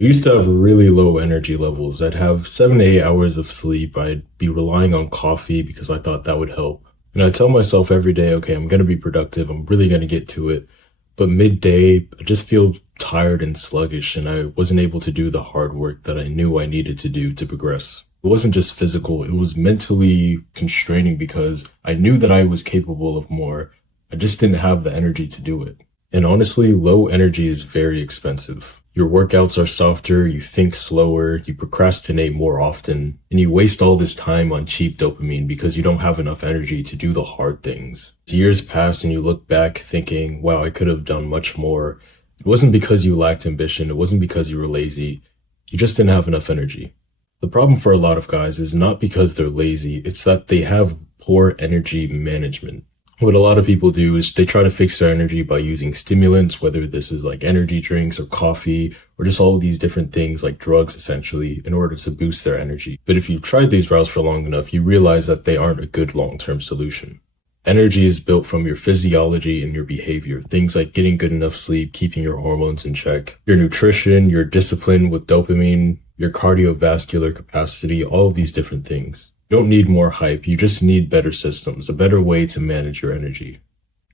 I used to have really low energy levels. I'd have 7 to 8 hours of sleep. I'd be relying on coffee because I thought that would help. And I tell myself every day, okay, I'm going to be productive. I'm really going to get to it. But midday, I just feel tired and sluggish, and I wasn't able to do the hard work that I knew I needed to do to progress. It wasn't just physical, it was mentally constraining because I knew that I was capable of more. I just didn't have the energy to do it. And honestly, low energy is very expensive. Your workouts are softer, you think slower, you procrastinate more often, and you waste all this time on cheap dopamine because you don't have enough energy to do the hard things. As years pass and you look back thinking, wow, I could have done much more. It wasn't because you lacked ambition, it wasn't because you were lazy, you just didn't have enough energy. The problem for a lot of guys is not because they're lazy, it's that they have poor energy management. What a lot of people do is they try to fix their energy by using stimulants, whether this is like energy drinks or coffee, or just all of these different things like drugs essentially, in order to boost their energy. But if you've tried these routes for long enough, you realize that they aren't a good long-term solution. Energy is built from your physiology and your behavior. Things like getting good enough sleep, keeping your hormones in check, your nutrition, your discipline with dopamine, your cardiovascular capacity, all of these different things. You don't need more hype, you just need better systems, a better way to manage your energy.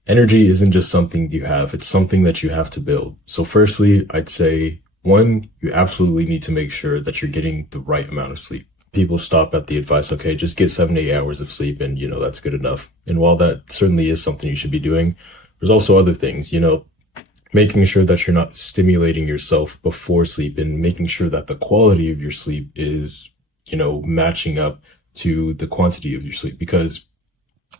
Energy isn't just something you have, it's something that you have to build. So firstly, I'd say, one, you absolutely need to make sure that you're getting the right amount of sleep. People stop at the advice, okay, just get 7 to 8 hours of sleep and, that's good enough. And while that certainly is something you should be doing, there's also other things, making sure that you're not stimulating yourself before sleep and making sure that the quality of your sleep is, matching up to the quantity of your sleep, because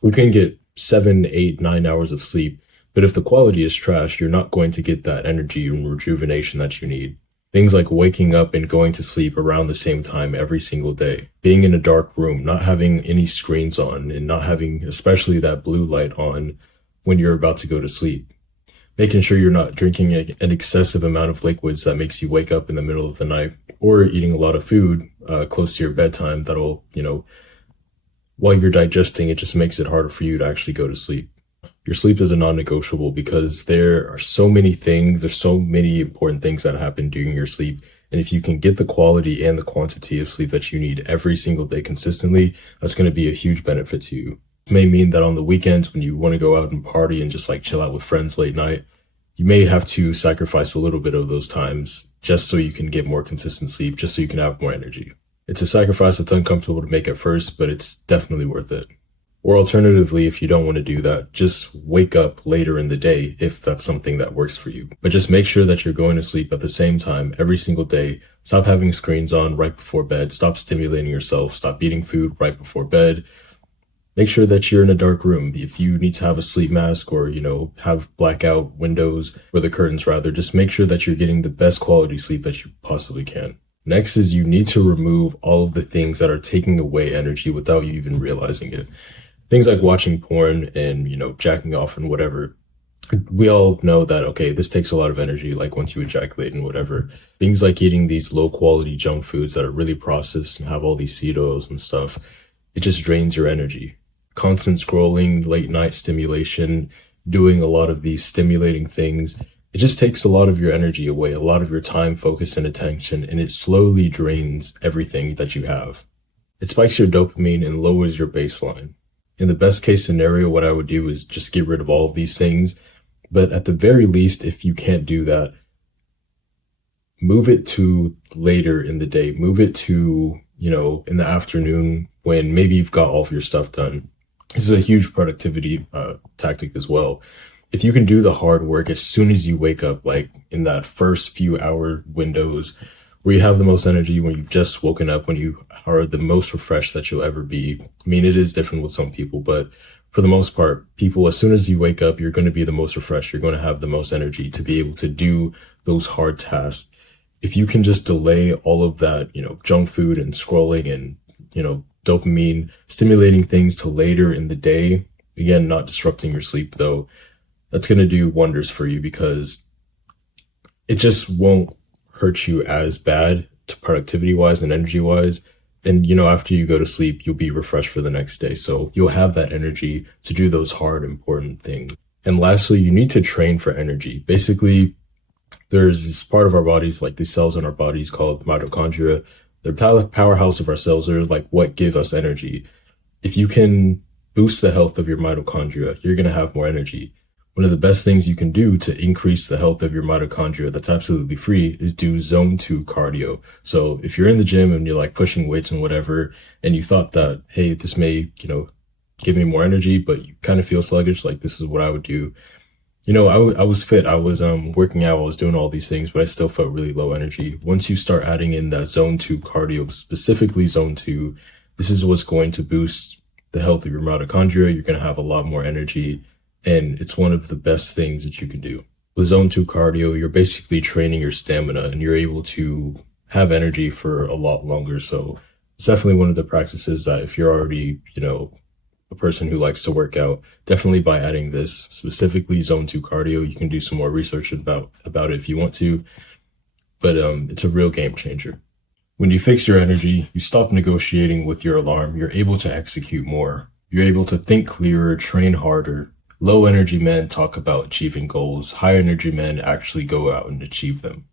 you can get 7, 8, 9 hours of sleep, but if the quality is trash, you're not going to get that energy and rejuvenation that you need. Things like waking up and going to sleep around the same time every single day, being in a dark room, not having any screens on, and not having especially that blue light on when you're about to go to sleep. Making sure you're not drinking an excessive amount of liquids that makes you wake up in the middle of the night, or eating a lot of food close to your bedtime that'll, while you're digesting, it just makes it harder for you to actually go to sleep. Your sleep is a non-negotiable because there are so many things, there's so many important things that happen during your sleep. And if you can get the quality and the quantity of sleep that you need every single day consistently, that's going to be a huge benefit to you. It may mean that on the weekends when you want to go out and party and just like chill out with friends late night, you may have to sacrifice a little bit of those times just so you can get more consistent sleep, just so you can have more energy. It's a sacrifice that's uncomfortable to make at first, but it's definitely worth it. Or alternatively, if you don't want to do that, just wake up later in the day if that's something that works for you. But just make sure that you're going to sleep at the same time every single day. Stop having screens on right before bed. Stop stimulating yourself. Stop eating food right before bed. Make sure that you're in a dark room. If you need to have a sleep mask or, have blackout windows or the curtains rather, just make sure that you're getting the best quality sleep that you possibly can. Next is you need to remove all of the things that are taking away energy without you even realizing it. Things like watching porn and, jacking off and whatever. We all know that, okay, this takes a lot of energy, like once you ejaculate and whatever. Things like eating these low quality junk foods that are really processed and have all these seed oils and stuff, it just drains your energy. Constant scrolling, late night stimulation, doing a lot of these stimulating things, it just takes a lot of your energy away, a lot of your time, focus, and attention, and it slowly drains everything that you have. It spikes your dopamine and lowers your baseline. In the best case scenario, what I would do is just get rid of all of these things. But at the very least, if you can't do that, move it to later in the day. Move it to, in the afternoon when maybe you've got all of your stuff done. This is a huge productivity tactic as well. If you can do the hard work as soon as you wake up, like in that first few hour windows where you have the most energy, when you've just woken up, when you are the most refreshed that you'll ever be. I mean, it is different with some people, but for the most part, people, as soon as you wake up, you're going to be the most refreshed. You're going to have the most energy to be able to do those hard tasks. If you can just delay all of that, junk food and scrolling and, dopamine stimulating things to later in the day, again, not disrupting your sleep though, that's going to do wonders for you because it just won't hurt you as bad productivity wise and energy wise. And, after you go to sleep, you'll be refreshed for the next day. So you'll have that energy to do those hard, important things. And lastly, you need to train for energy. Basically, There's this part of our bodies, like these cells in our bodies called mitochondria. They're powerhouse of our cells. They're like what give us energy. If you can boost the health of your mitochondria, you're going to have more energy. One of the best things you can do to increase the health of your mitochondria that's absolutely free is do zone 2 cardio. So if you're in the gym and you're like pushing weights and whatever, and you thought that, hey, this may, give me more energy, but you kind of feel sluggish, like this is what I would do. I was fit. I was working out. I was doing all these things, but I still felt really low energy. Once you start adding in that zone 2 cardio, specifically zone 2, this is what's going to boost the health of your mitochondria. You're going to have a lot more energy, and it's one of the best things that you can do. With zone 2 cardio, you're basically training your stamina, and you're able to have energy for a lot longer. So it's definitely one of the practices that if you're already, a person who likes to work out, definitely by adding this, specifically zone 2 cardio, you can do some more research about it if you want to, but it's a real game changer. When you fix your energy, you stop negotiating with your alarm. You're able to execute more. You're able to think clearer, train harder. Low energy men talk about achieving goals. High energy men actually go out and achieve them.